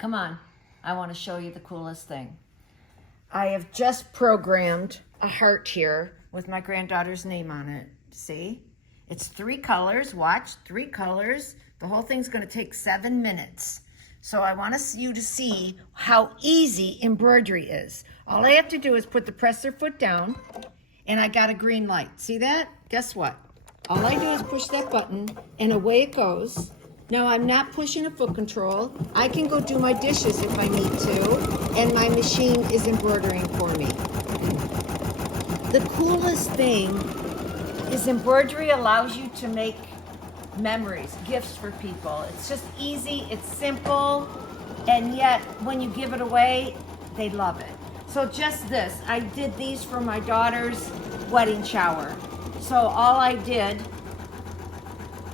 Come on, I want to show you the coolest thing. I have just programmed a heart here with my granddaughter's name on it. See? It's 3 colors. Watch, 3 colors. The whole thing's going to take 7 minutes. So I want you to see how easy embroidery is. All I have to do is put the presser foot down, and I got a green light. See that? Guess what? All I do is push that button, and away it goes. Now I'm not pushing a foot control. I can go do my dishes if I need to, and my machine is embroidering for me. The coolest thing is embroidery allows you to make memories, gifts for people. It's just easy, it's simple, and yet when you give it away, they love it. So just this, I did these for my daughter's wedding shower. So all I did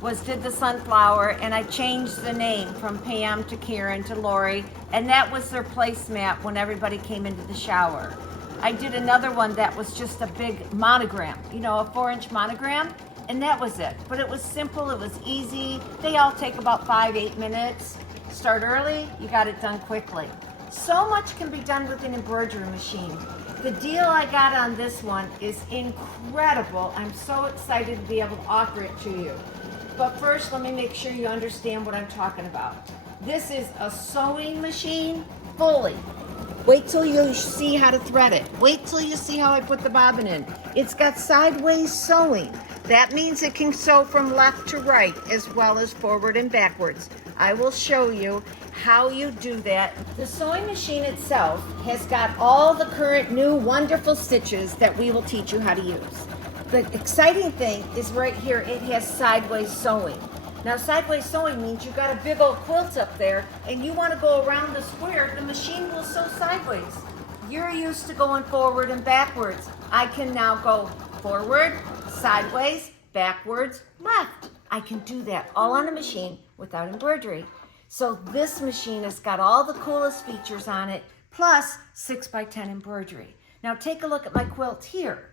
was did the sunflower, and I changed the name from Pam to Karen to Lori, and that was their placemat when everybody came into the shower. I did another one that was just a big monogram, you know, a 4-inch monogram, and that was it. But it was simple, it was easy. They all take about 5-8 minutes. Start early, you got it done quickly. So much can be done with an embroidery machine. The deal I got on this one is incredible. I'm so excited to be able to offer it to you. But first, let me make sure you understand what I'm talking about. This is a sewing machine fully. Wait till you see how to thread it. Wait till you see how I put the bobbin in. It's got sideways sewing. That means it can sew from left to right as well as forward and backwards. I will show you how you do that. The sewing machine itself has got all the current new wonderful stitches that we will teach you how to use. The exciting thing is right here, it has sideways sewing. Now sideways sewing means you've got a big old quilt up there and you want to go around the square, the machine will sew sideways. You're used to going forward and backwards. I can now go forward, sideways, backwards, left. I can do that all on a machine without embroidery. So this machine has got all the coolest features on it, plus 6x10 embroidery. Now take a look at my quilt here.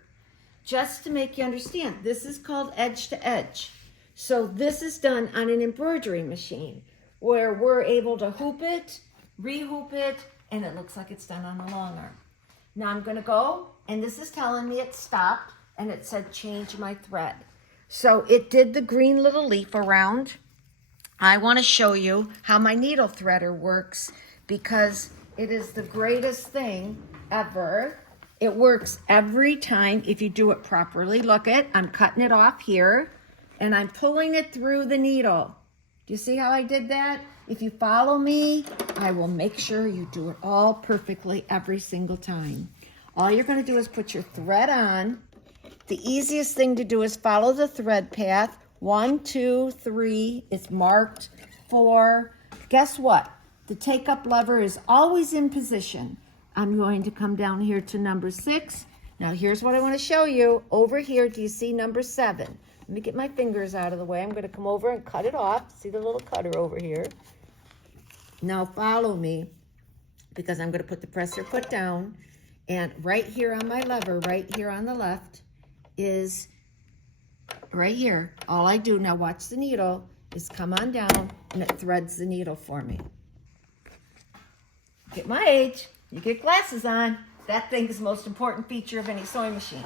Just to make you understand, this is called edge to edge. So this is done on an embroidery machine where we're able to hoop it, re-hoop it, and it looks like it's done on a long arm. Now I'm gonna go, and this is telling me it stopped, and it said change my thread. So it did the green little leaf around. I wanna show you how my needle threader works because it is the greatest thing ever. It works every time if you do it properly. Look it, I'm cutting it off here and I'm pulling it through the needle. Do you see how I did that? If you follow me, I will make sure you do it all perfectly every single time. All you're gonna do is put your thread on. The easiest thing to do is follow the thread path. 1, 2, 3, it's marked. 4, guess what? The take up lever is always in position. I'm going to come down here to number 6. Now here's what I want to show you. Over here, do you see number 7? Let me get my fingers out of the way. I'm going to come over and cut it off. See the little cutter over here? Now follow me because I'm going to put the presser foot down. And right here on my lever, right here on the left, is right here. All I do, now watch the needle, is come on down and it threads the needle for me. At my age, you get glasses on. That thing is the most important feature of any sewing machine.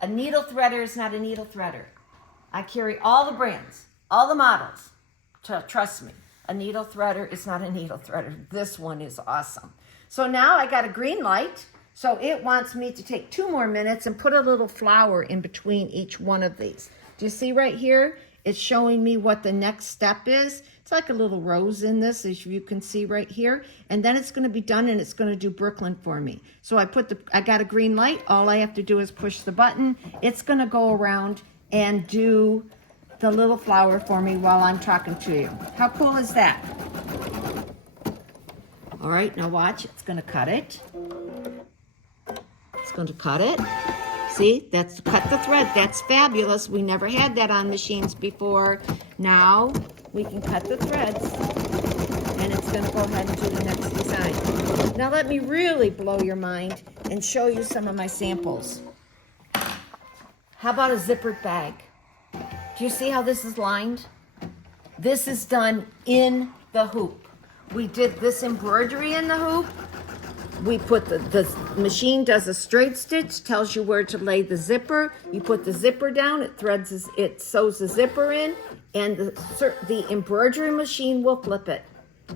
A needle threader is not a needle threader. I carry all the brands, all the models. Trust me, a needle threader is not a needle threader. This one is awesome. So now I got a green light. So it wants me to take 2 more minutes and put a little flower in between each one of these. Do you see right here? It's showing me what the next step is. It's like a little rose in this, as you can see right here. And then it's gonna be done and it's gonna do Brooklyn for me. So I got a green light. All I have to do is push the button. It's gonna go around and do the little flower for me while I'm talking to you. How cool is that? All right, now watch, it's gonna cut it. It's going to cut it. See, that's cut the thread. That's fabulous. We never had that on machines before. Now we can cut the threads and it's going to go ahead and do the next design. Now let me really blow your mind and show you some of my samples. How about a zippered bag? Do you see how this is lined? This is done in the hoop. we did this embroidery in the hoop. We put the machine does a straight stitch, tells you where to lay the zipper. You put the zipper down, it sews the zipper in, and the embroidery machine will flip it.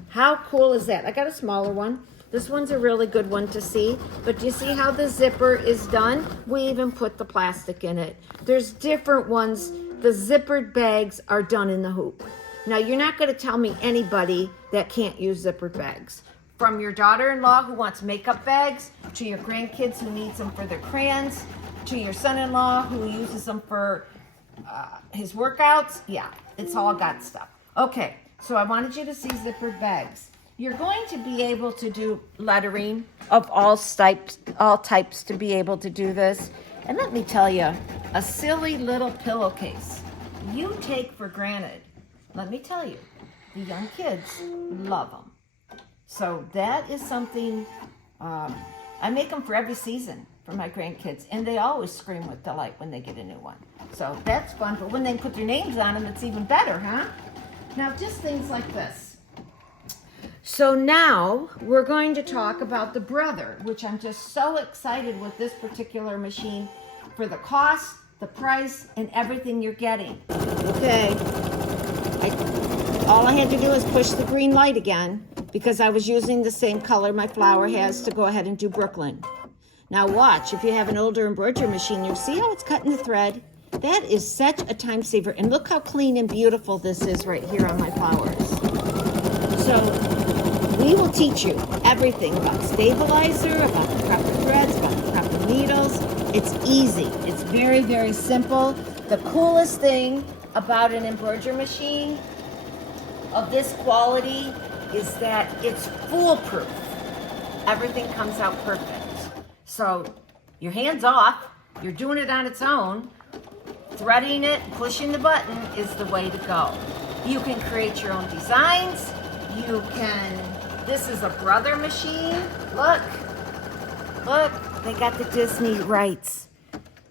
How cool is that? I got a smaller one. This one's a really good one to see, but do you see how the zipper is done? We even put the plastic in it. There's different ones. The zippered bags are done in the hoop. Now, you're not going to tell me anybody that can't use zippered bags. From your daughter-in-law who wants makeup bags, to your grandkids who needs them for their crayons, to your son-in-law who uses them for his workouts. Yeah, it's all got stuff. Okay, so I wanted you to see zippered bags. You're going to be able to do lettering of all types to be able to do this. And let me tell you, a silly little pillowcase you take for granted. Let me tell you, the young kids love them. So that is something, I make them for every season for my grandkids, and they always scream with delight when they get a new one. So that's fun, but when they put their names on them, it's even better, huh? Now, just things like this. So now we're going to talk about the brother, which I'm just so excited with this particular machine for the cost, the price, and everything you're getting. Okay, all I had to do is push the green light again because I was using the same color my flower has to go ahead and do Brooklyn. Now watch, if you have an older embroidery machine, you'll see how it's cutting the thread. That is such a time saver. And look how clean and beautiful this is right here on my flowers. So we will teach you everything about stabilizer, about the proper threads, about the proper needles. It's easy. It's very, very simple. The coolest thing about an embroidery machine of this quality is that it's foolproof. Everything comes out perfect. So your hand's off, you're doing it on its own, threading it, pushing the button is the way to go. You can create your own designs. This is a brother machine. Look, they got the Disney rights.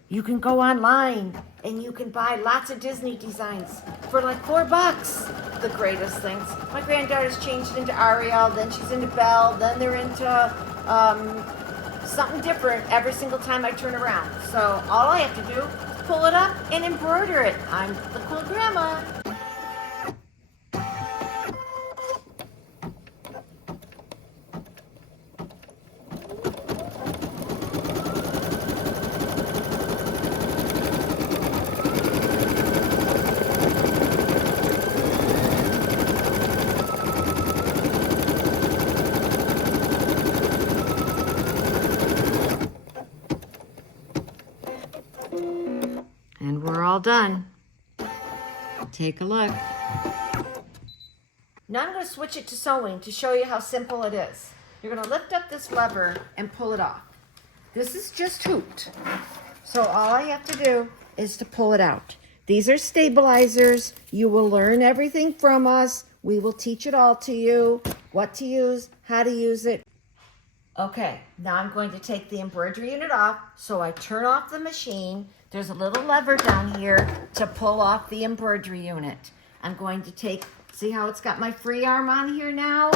You can go online and you can buy lots of Disney designs for like $4. The greatest things. My granddaughter's changed into Ariel, then she's into Belle, then they're into something different every single time I turn around. So all I have to do is pull it up and embroider it. I'm the cool grandma. And we're all done. Take a look. Now I'm going to switch it to sewing to show you how simple it is. You're going to lift up this lever and pull it off. This is just hooped. So all I have to do is to pull it out. These are stabilizers. You will learn everything from us. We will teach it all to you, what to use, how to use it. Okay, now I'm going to take the embroidery unit off. So I turn off the machine. There's a little lever down here to pull off the embroidery unit. I'm going to take, see how it's got my free arm on here now?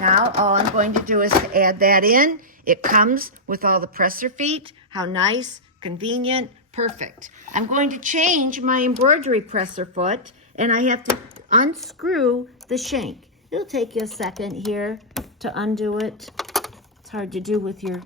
Now all I'm going to do is to add that in. It comes with all the presser feet. How nice, convenient, perfect. I'm going to change my embroidery presser foot, and I have to unscrew the shank. It'll take you a second here to undo it. It's hard to do with your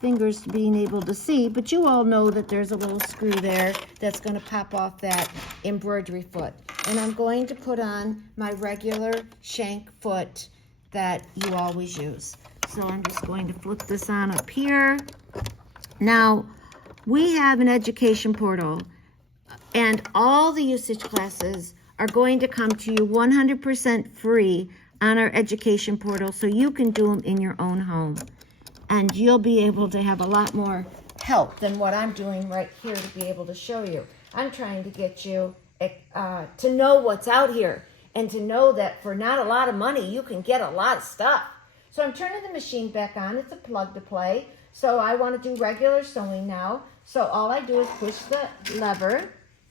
fingers being able to see, but you all know that there's a little screw there that's going to pop off that embroidery foot. And I'm going to put on my regular shank foot that you always use. So I'm just going to flip this on up here. Now, we have an education portal, and all the usage classes are going to come to you 100% free on our education portal, so you can do them in your own home. And you'll be able to have a lot more help than what I'm doing right here to be able to show you. I'm trying to get you to know what's out here and to know that for not a lot of money, you can get a lot of stuff. So I'm turning the machine back on. It's a plug to play. So I want to do regular sewing now. So all I do is push the lever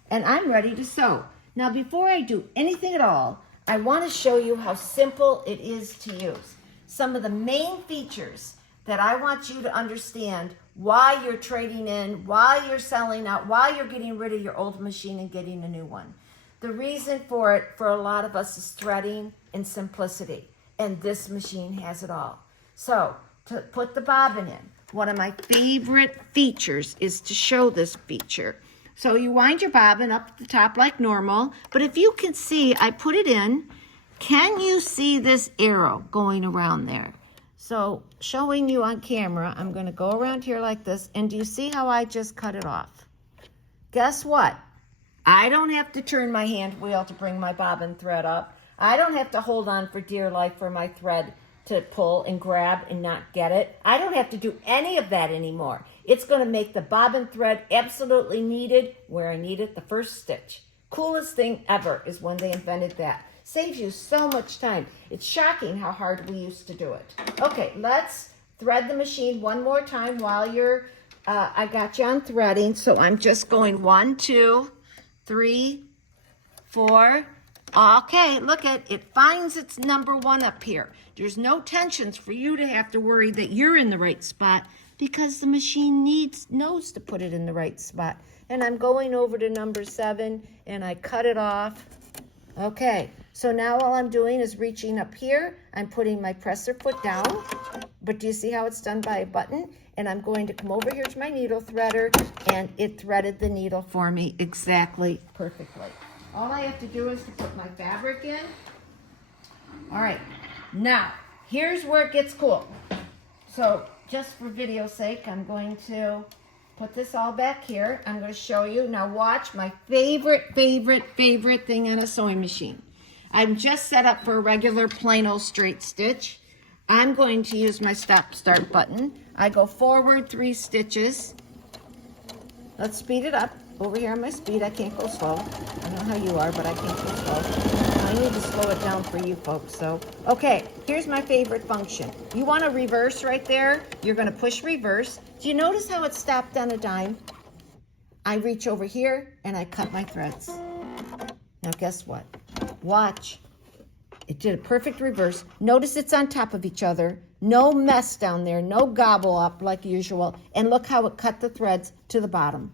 and I'm ready to sew. Now, before I do anything at all, I want to show you how simple it is to use. Some of the main features that I want you to understand why you're trading in, why you're selling out, why you're getting rid of your old machine and getting a new one. The reason for it, for a lot of us, is threading and simplicity. And this machine has it all. So, to put the bobbin in, one of my favorite features is to show this feature. So you wind your bobbin up at the top like normal, but if you can see, I put it in. Can you see this arrow going around there? So showing you on camera, I'm going to go around here like this, and do you see how I just cut it off? Guess what? I don't have to turn my hand wheel to bring my bobbin thread up. I don't have to hold on for dear life for my thread to pull and grab and not get it. I don't have to do any of that anymore. It's going to make the bobbin thread absolutely needed where I need it the first stitch. Coolest thing ever is when they invented that. Saves you so much time. It's shocking how hard we used to do it. Okay, let's thread the machine one more time while you're, I got you on threading. So I'm just going 1, 2, 3, 4. Okay, look at it. Finds its number 1 up here. There's no tensions for you to have to worry that you're in the right spot because the machine knows to put it in the right spot. And I'm going over to number 7 and I cut it off. Okay, so now all I'm doing is reaching up here. I'm putting my presser foot down, but do you see how it's done by a button? And I'm going to come over here to my needle threader, and it threaded the needle for me exactly perfectly. All I have to do is to put my fabric in. All right, now here's where it gets cool. So just for video's sake, I'm going to put this all back here. I'm going to show you. Now watch my favorite thing on a sewing machine. I'm just set up for a regular plain old straight stitch. I'm going to use my stop start button. I go forward 3 stitches. Let's speed it up. Over here on my speed, I can't go slow. I don't know how you are, but I can't go slow. I need to slow it down for you folks. So, okay, here's my favorite function. You want to reverse right there? You're going to push reverse. Do you notice how it stopped on a dime? I reach over here and I cut my threads. Now guess what? Watch. It did a perfect reverse. Notice it's on top of each other. No mess down there. No gobble up like usual. And look how it cut the threads to the bottom.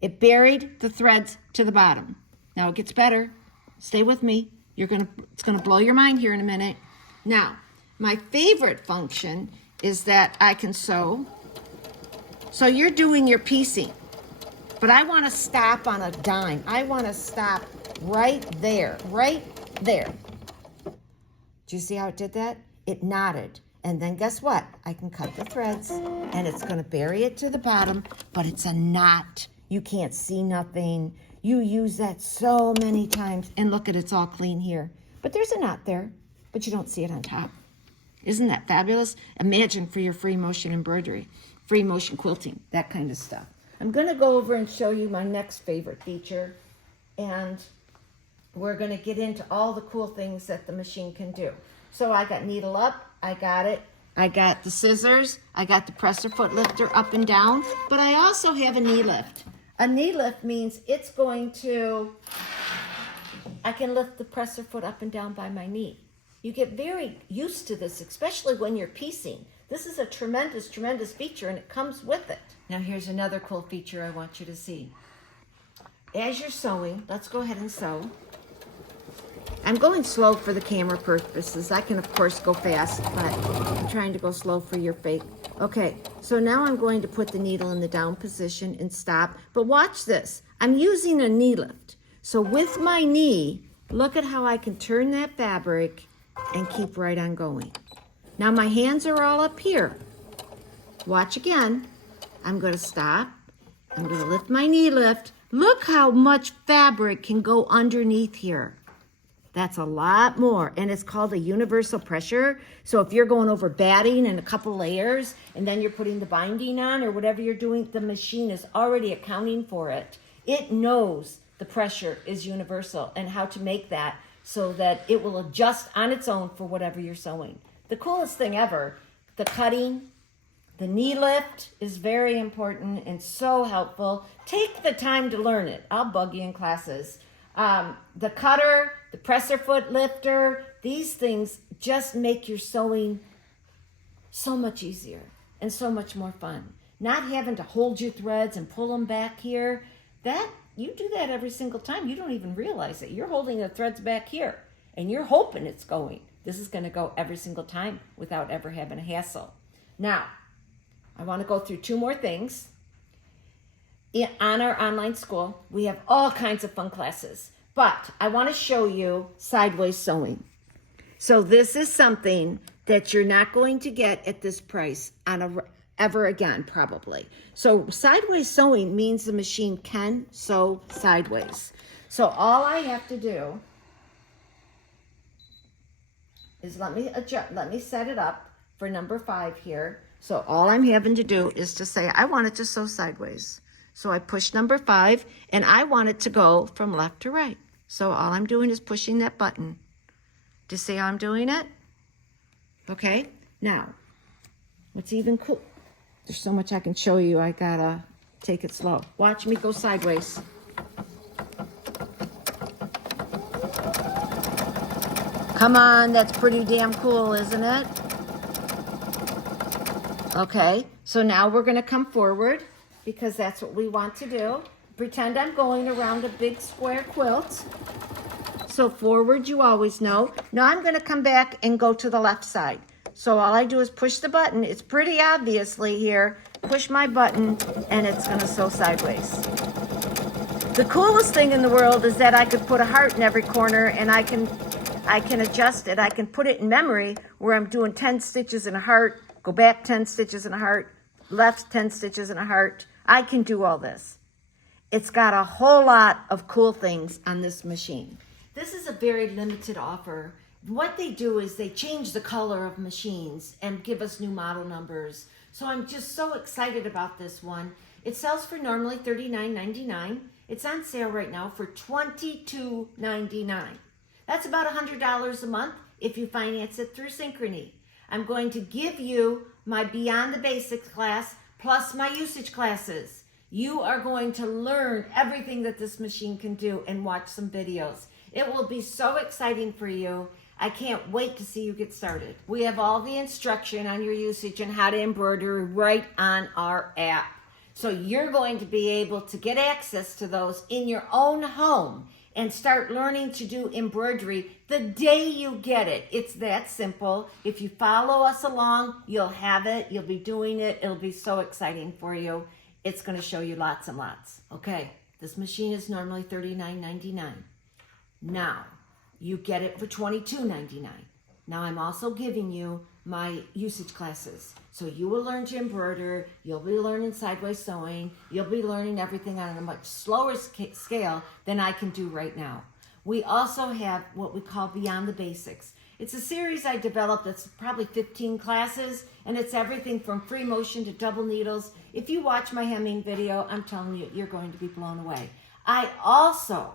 It buried the threads to the bottom. Now it gets better. Stay with me. It's gonna blow your mind here in a minute. Now, my favorite function is that I can sew. So you're doing your piecing, but I want to stop on a dime. I want to stop right there, right there. Do you see how it did that? It knotted. And then guess what? I can cut the threads and it's going to bury it to the bottom, but it's a knot. You can't see nothing. You use that so many times. And look at it's all clean here. But there's a knot there, but you don't see it on top. Isn't that fabulous? Imagine for your free motion embroidery, free motion quilting, that kind of stuff. I'm going to go over and show you my next favorite feature. And we're going to get into all the cool things that the machine can do. So I got needle up. I got it. I got the scissors. I got the presser foot lifter up and down. But I also have a knee lift. A knee lift means it's going to, I can lift the presser foot up and down by my knee. You get very used to this, especially when you're piecing. This is a tremendous feature, and it comes with it. Now here's another cool feature I want you to see. As you're sewing, let's go ahead and sew. I'm going slow for the camera purposes. I can, of course, go fast, but I'm trying to go slow for your fake. Okay, so now I'm going to put the needle in the down position and stop. But watch this. I'm using a knee lift. So with my knee, look at how I can turn that fabric and keep right on going. Now my hands are all up here. Watch again. I'm going to stop. I'm going to lift my knee lift. Look how much fabric can go underneath here. That's a lot more, and it's called a universal pressure. So if you're going over batting in a couple layers, and then you're putting the binding on or whatever you're doing, the machine is already accounting for it. It knows the pressure is universal and how to make that so that it will adjust on its own for whatever you're sewing. The coolest thing ever, the cutting, the knee lift is very important and so helpful. Take the time to learn it. I'll bug you in classes. The cutter, the presser foot lifter, these things just make your sewing so much easier and so much more fun. Not having to hold your threads and pull them back here. You do that every single time. You don't even realize it. You're holding the threads back here and you're hoping it's going. This is going to go every single time without ever having a hassle. Now, I want to go through two more things. On our online school, we have all kinds of fun classes, but I want to show you sideways sewing. So this is something that you're not going to get at this price ever again, probably. So sideways sewing means the machine can sew sideways. So all I have to do is let me set it up for number 5 here. So all I'm having to do is to say, I want it to sew sideways. So I push number 5 and I want it to go from left to right. So all I'm doing is pushing that button. Do you see how I'm doing it? Okay, now, what's even cool? There's so much I can show you, I gotta take it slow. Watch me go sideways. Come on, that's pretty damn cool, isn't it? Okay, so now we're gonna come forward because that's what we want to do. Pretend I'm going around a big square quilt. So forward, you always know. Now I'm gonna come back and go to the left side. So all I do is push the button. It's pretty obviously here. Push my button and it's gonna sew sideways. The coolest thing in the world is that I could put a heart in every corner and I can adjust it. I can put it in memory where I'm doing 10 stitches in a heart, go back 10 stitches in a heart, left 10 stitches in a heart. I can do all this. It's got a whole lot of cool things on this machine. This is a very limited offer. What they do is they change the color of machines and give us new model numbers. So I'm just so excited about this one. It sells for normally $39.99. It's on sale right now for $22.99. That's about $100 a month if you finance it through Synchrony. I'm going to give you my Beyond the Basics class plus my usage classes. You are going to learn everything that this machine can do and watch some videos. It will be so exciting for you. I can't wait to see you get started. We have all the instruction on your usage and how to embroider right on our app. So you're going to be able to get access to those in your own home and start learning to do embroidery the day you get it. It's that simple. If you follow us along, you'll have it. You'll be doing it. It'll be so exciting for you. It's going to show you lots and lots. Okay, this machine is normally $39.99. Now, you get it for $22.99. Now, I'm also giving you my usage classes. So you will learn to embroider, you'll be learning sideways sewing, you'll be learning everything on a much slower scale than I can do right now. We also have what we call Beyond the Basics. It's a series I developed that's probably 15 classes, and it's everything from free motion to double needles. If you watch my hemming video, I'm telling you, you're going to be blown away. I also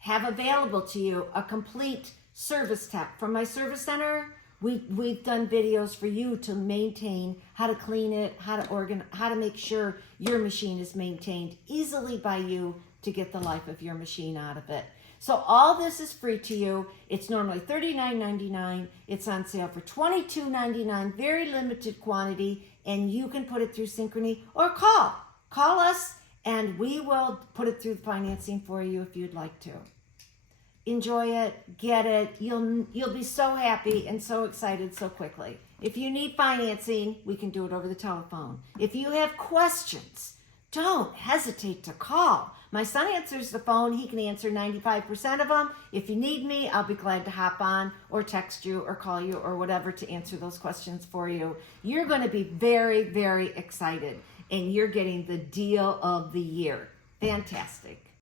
have available to you a complete service tech from my service center. We've done videos for you to maintain, how to clean it, how to make sure your machine is maintained easily by you to get the life of your machine out of it. So all this is free to you. It's normally $39.99. It's on sale for $22.99, very limited quantity, and you can put it through Synchrony or call us and we will put it through financing for you if you'd like to. Enjoy it, get it. You'll be so happy and so excited so quickly. If you need financing, we can do it over the telephone. If you have questions, don't hesitate to call. My son answers the phone. He can answer 95% of them. If you need me, I'll be glad to hop on or text you or call you or whatever to answer those questions for you. You're going to be very, very excited, and you're getting the deal of the year. Fantastic.